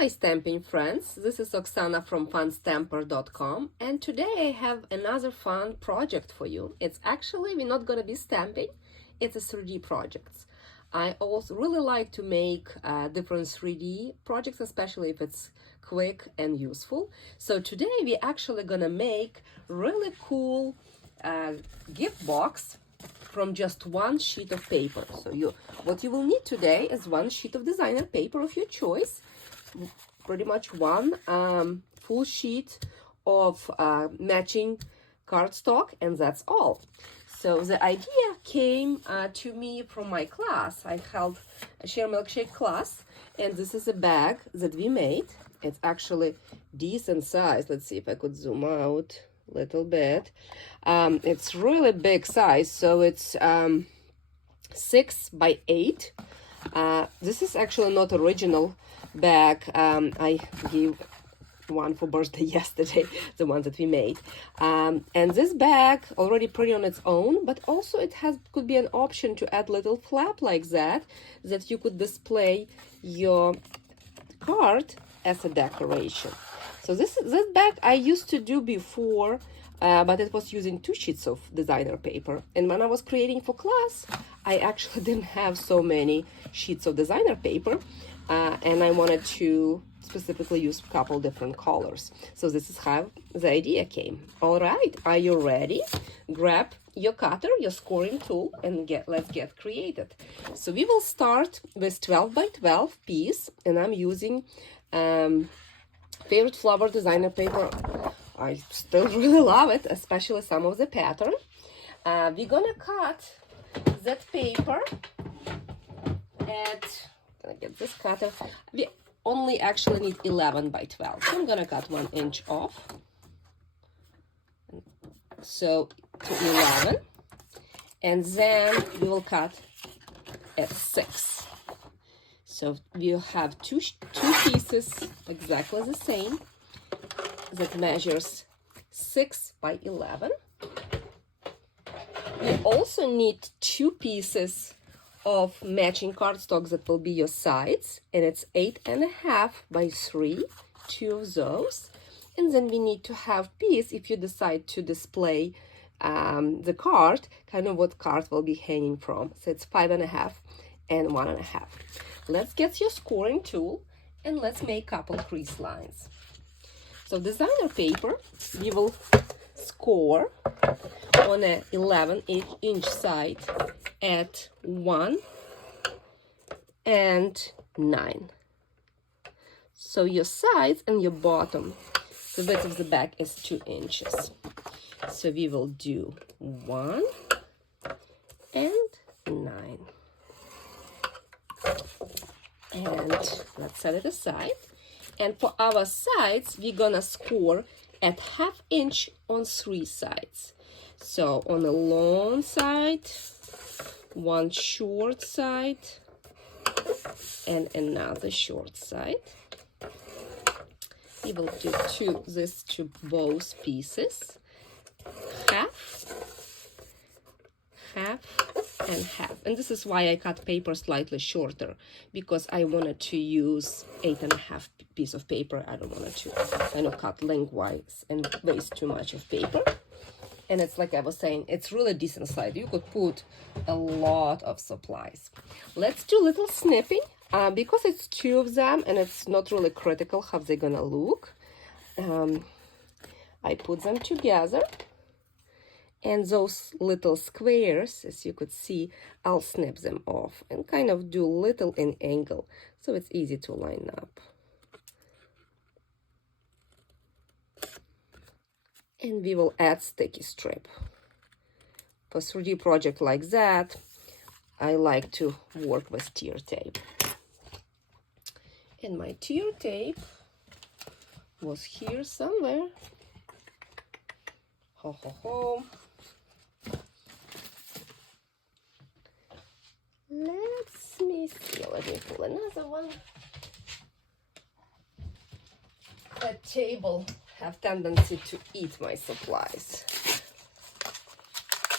my stamping friends, this is Oksana from funstamper.com, and today I have another fun project for you. It's actually, we're not going to be stamping, it's a 3D project. I also really like to make different 3D projects, especially if it's quick and useful. So today we're actually going to make really cool gift box from just one sheet of paper. So what you will need today is one sheet of designer paper of your choice, pretty much one full sheet of matching cardstock, and that's all. So the idea came to me from my class. I held a share milkshake class, and this is a bag that we made. It's actually decent size. Let's see if I could zoom out a little bit. It's really big size, so it's 6 by 8. This is actually not original bag. I gave one for birthday yesterday, the one that we made. And this bag already pretty on its own, but also it could be an option to add little flap like that you could display your card as a decoration. So this bag I used to do before, but it was using 2 sheets of designer paper. And when I was creating for class, I actually didn't have so many sheets of designer paper, and I wanted to specifically use a couple different colors. So this is how the idea came. All right, are you ready? Grab your cutter, your scoring tool, and let's get created. So we will start with 12 by 12 piece, and I'm using favorite flower designer paper. I still really love it, especially some of the pattern. We're gonna cut that paper at, I get this cutter. We only actually need 11 by 12. So I'm gonna cut 1 inch off. So to 11, and then we will cut at 6. So we'll have two pieces exactly the same that measures 6 by 11. You also need 2 pieces of matching cardstock that will be your sides, and it's 8.5 by 3, 2 of those. And then we need to have piece if you decide to display the card, kind of what card will be hanging from. So it's 5.5 and 1.5. Let's get your scoring tool and let's make a couple crease lines. So designer paper, we will score on a 11-inch side at 1 and 9. So your sides and your bottom, the width of the bag is 2 inches. So we will do 1 and 9. And let's set it aside. And for our sides, we're gonna score at 1/2 inch on 3 sides. So on the long side, 1 short side, and another short side. We will do this to both pieces, 1/2, 1/2, and 1/2. And this is why I cut paper slightly shorter, because I wanted to use 8.5 piece of paper. I don't want to kind of cut lengthwise and waste too much of paper. And it's like I was saying, it's really decent size. You could put a lot of supplies. Let's do little snipping because it's 2 of them and it's not really critical how they're gonna look. I put them together, and those little squares, as you could see, I'll snip them off and kind of do little in angle so it's easy to line up. And we will add sticky strip. For 3D project like that, I like to work with tear tape. And my tear tape was here somewhere. Ho ho ho. Let me see. Let me pull another one. The table have tendency to eat my supplies.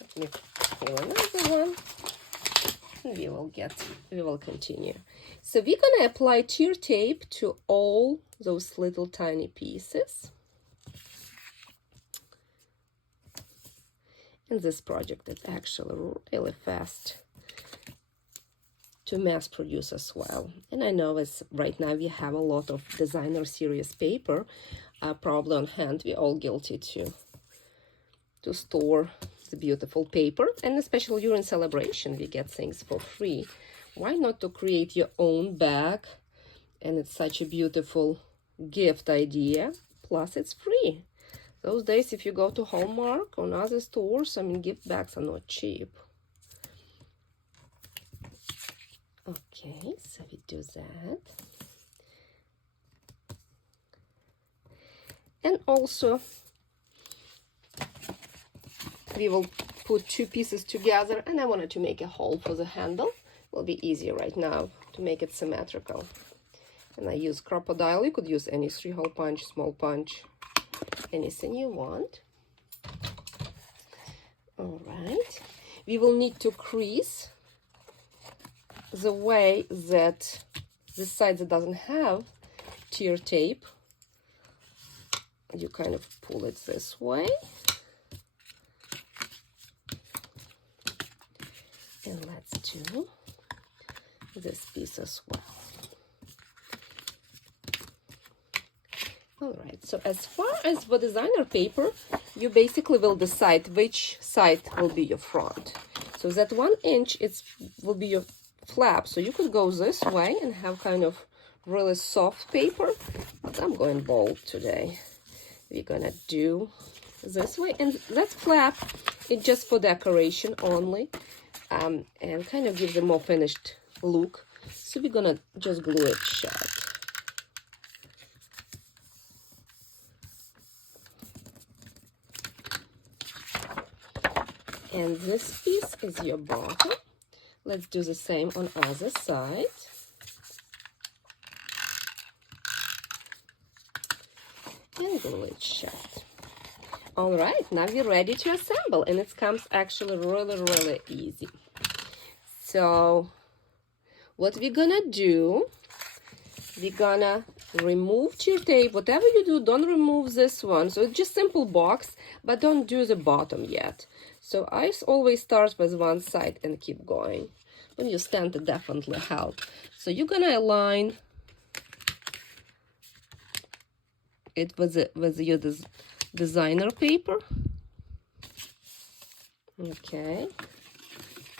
Let me pull another one. we will continue. So we're gonna apply tear tape to all those little tiny pieces. And this project is actually really fast to mass produce as well. And I know as right now we have a lot of designer series paper probably on hand. We're all guilty to store the beautiful paper, and especially during celebration we get things for free. Why not to create your own bag? And it's such a beautiful gift idea, plus it's free. Those days if you go to Hallmark or other stores, I mean, gift bags are not cheap. Okay, so we do that. And also we will put two pieces together, and I wanted to make a hole for the handle. It will be easier right now to make it symmetrical. And I use crocodile. You could use any 3-hole punch, small punch, anything you want. All right. We will need to crease the way that this side that doesn't have tear tape. You kind of pull it this way. And let's do this piece as well. All right, so as far as the designer paper, you basically will decide which side will be your front. So that 1 inch will be your flap. So you could go this way and have kind of really soft paper, but I'm going bold today. We're gonna do this way, and that flap is just for decoration only. And kind of gives a more finished look. So we're gonna just glue it shut. And this piece is your bottom. Let's do the same on other side. And glue it shut. All right, now we're ready to assemble, and it comes actually really easy. So what we're gonna do, we're gonna remove tear tape. Whatever you do, don't remove this one. So it's just simple box, but don't do the bottom yet. So I always start with one side and keep going. When you stand, it definitely helps. So you're gonna align it with your designer paper. Okay,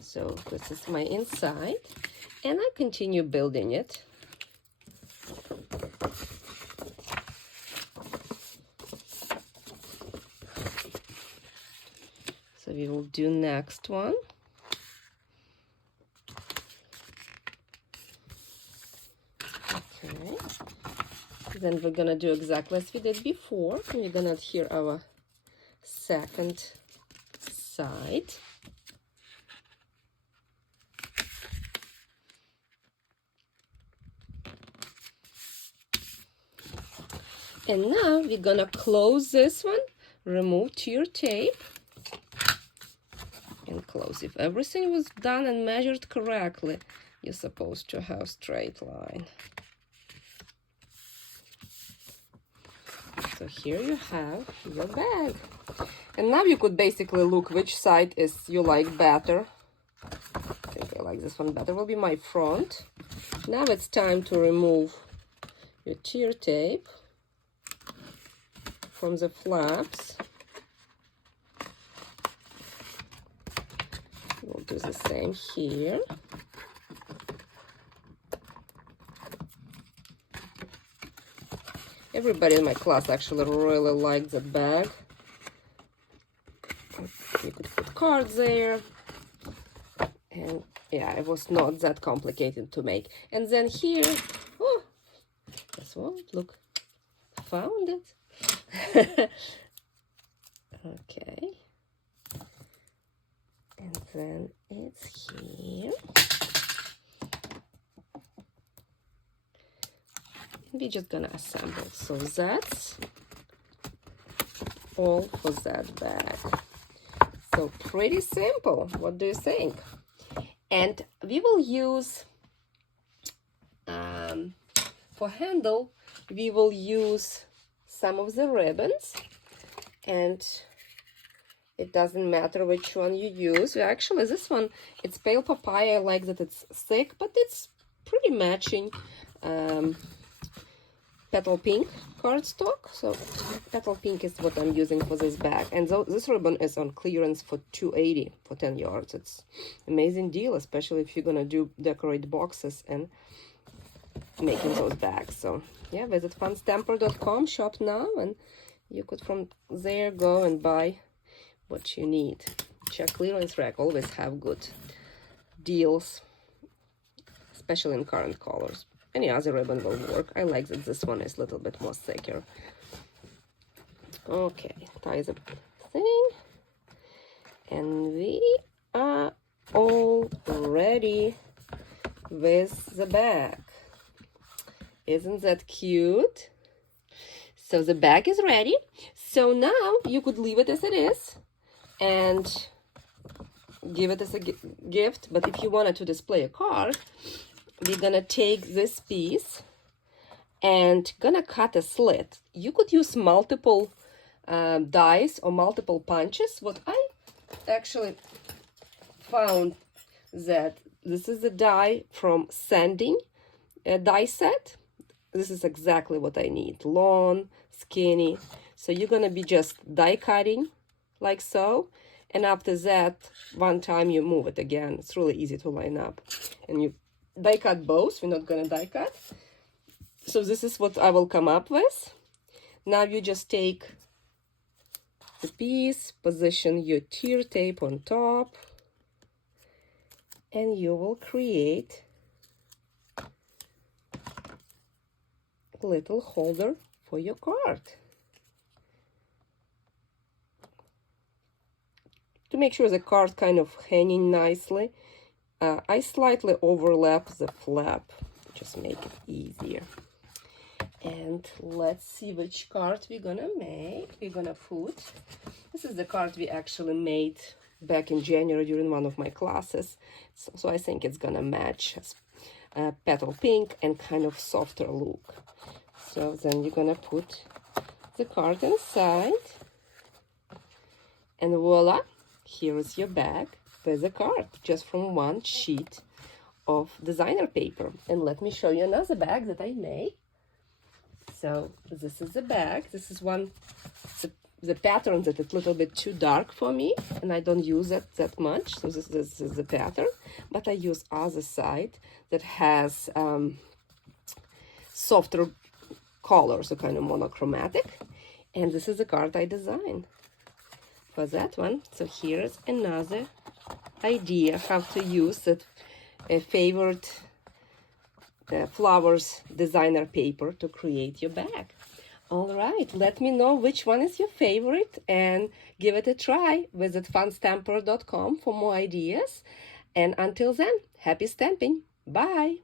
so this is my inside, and I continue building it. So we will do next one. Okay, then we're gonna do exactly as we did before. We're gonna adhere our second side. And now we're gonna close this one, remove tear tape, and close. If everything was done and measured correctly, you're supposed to have straight line. So here you have your bag. And now you could basically look which side is you like better. I think I like this one better. Will be my front. Now it's time to remove your tear tape from the flaps. We'll do the same here. Everybody in my class actually really liked that bag. You could put cards there. And yeah, it was not that complicated to make. And then here, oh, guess what? Look, found it. Okay. And then it's here. We're just gonna assemble. So that's all for that bag. So pretty simple. What do you think? And we will use, for handle, we will use some of the ribbons, and it doesn't matter which one you use. Actually, this one, it's pale papaya. I like that it's thick, but it's pretty matching petal pink cardstock. So petal pink is what I'm using for this bag. And this ribbon is on clearance for $2.80 for 10 yards. It's amazing deal, especially if you're gonna decorate boxes and making those bags. So yeah, visit fanstamper.com, shop now, and you could from there go and buy what you need. Check clearance rack, always have good deals, especially in current colors. Any other ribbon will work. I like that this one is a little bit more thicker. Okay, tie the thing, and we are all ready with the bag. Isn't that cute? So the bag is ready. So now you could leave it as it is and give it as a gift. But if you wanted to display a card, we're gonna take this piece and gonna cut a slit. You could use multiple dies or multiple punches. What I actually found that this is a die from sanding die set. This is exactly what I need. Long, skinny. So you're gonna be just die cutting like so. And after that, one time you move it again. It's really easy to line up. And you die cut both. We're not gonna die cut. So this is what I will come up with. Now you just take the piece, position your tear tape on top, and you will create a little holder for your card. To make sure the card kind of hanging nicely, I slightly overlap the flap, just make it easier. And let's see which card we're gonna make. We're gonna put, this is the card we actually made back in January during one of my classes. So I think it's gonna match petal pink and kind of softer look. So then you're gonna put the card inside, and voila, here is your bag with a card, just from one sheet of designer paper. And let me show you another bag that I made. So this is the bag. This is one, the pattern that is a little bit too dark for me, and I don't use it that much. So this is the pattern, but I use other side that has softer colors, so kind of monochromatic. And this is the card I designed for that one. So here's another idea how to use that favorite flowers designer paper to create your bag. All right, let me know which one is your favorite and give it a try. Visit fanstamper.com for more ideas. And until then, happy stamping. Bye.